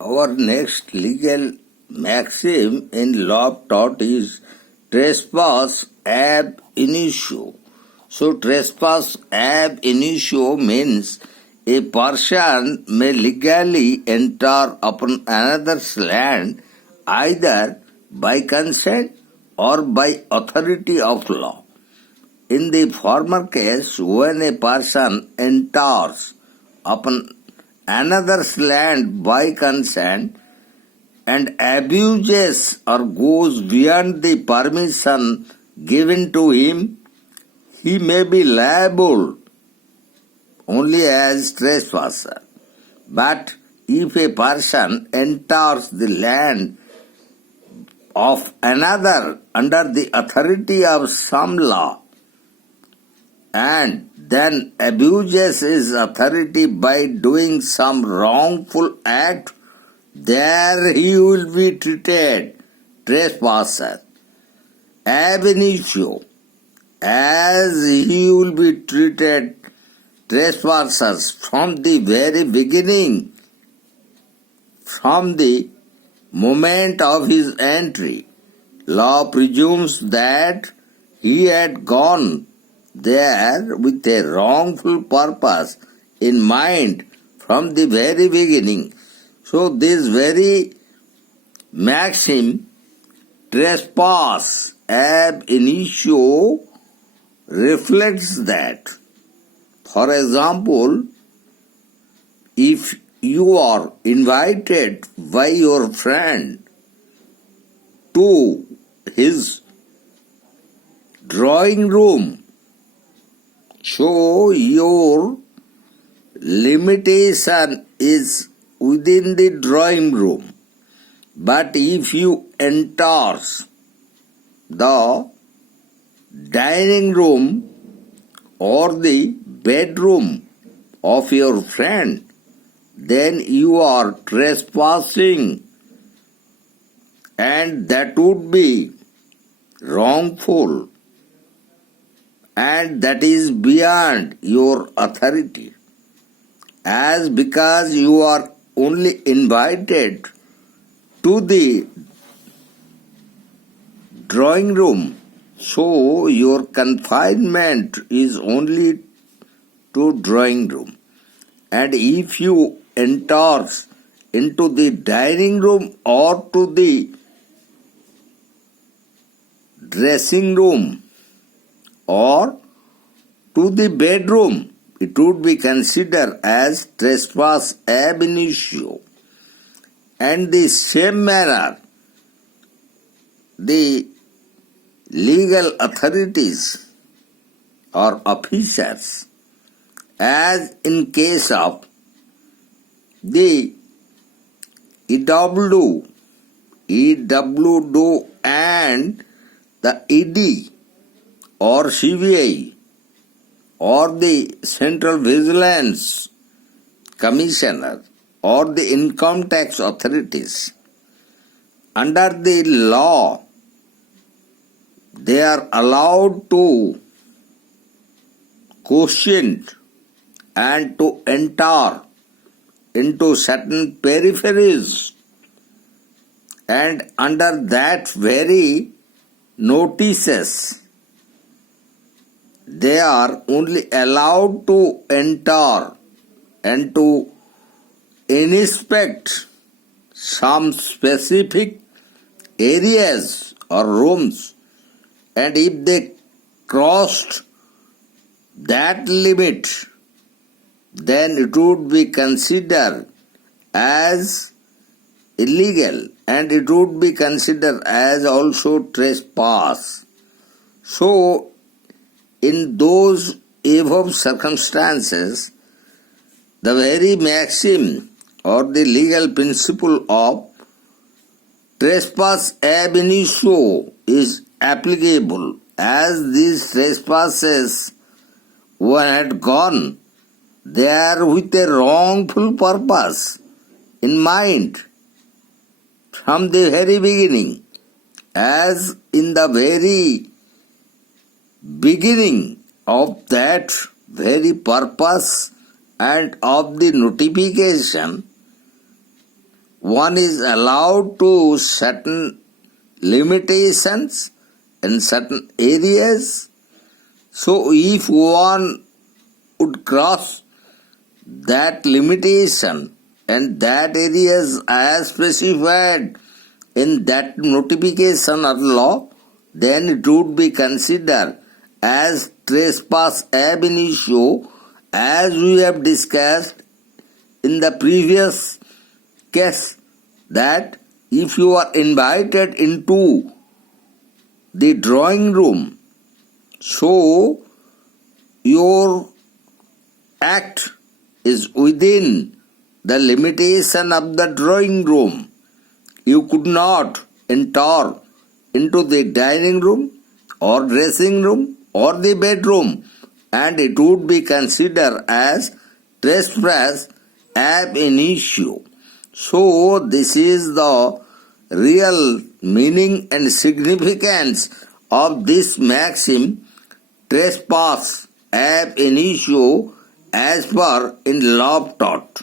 Our next legal maxim in law taught is trespass ab initio. So trespass ab initio means a person may legally enter upon another's land either by consent or by authority of law. In the former case, when a person enters upon another's land by consent and abuses or goes beyond the permission given to him, he may be liable only as trespasser. But if a person enters the land of another under the authority of some law and then abuses his authority by doing some wrongful act, there he will be treated trespasser ab initio, as he will be treated trespassers from the very beginning, from the moment of his entry. Law presumes that he had gone there with a wrongful purpose in mind from the very beginning. So this very maxim, trespass ab initio, reflects that. For example, if you are invited by your friend to his drawing room, so your limitation is within the drawing room. But if you enter the dining room or the bedroom of your friend, then you are trespassing, and that would be wrongful, and that is beyond your authority. As because you are only invited to the drawing room, so your confinement is only to drawing room. And if you enter into the dining room or to the dressing room or to the bedroom, it would be considered as trespass ab initio. And the same manner, the legal authorities or officers, as in case of the EW and the ED or CBI or the Central Vigilance Commissioner or the income tax authorities, under the law, they are allowed to question and to enter into certain peripheries, and under that very notices, they are only allowed to enter and to inspect some specific areas or rooms, and if they crossed that limit, then it would be considered as illegal, and it would be considered as also trespass. So, in those above circumstances, the very maxim or the legal principle of trespass ab initio is applicable, as these trespasses one had gone there with a wrongful purpose in mind from the very beginning, as in the very beginning of that very purpose and of the notification, one is allowed to certain limitations in certain areas. So if one would cross that limitation and that areas as specified in that notification or law, then it would be considered as trespass ab initio, as we have discussed in the previous case, that if you are invited into the drawing room, so your act is within the limitation of the drawing room. You could not enter into the dining room or dressing room or the bedroom, and it would be considered as trespass ab initio. So this is the real meaning and significance of this maxim, trespass ab initio, as per in law taught.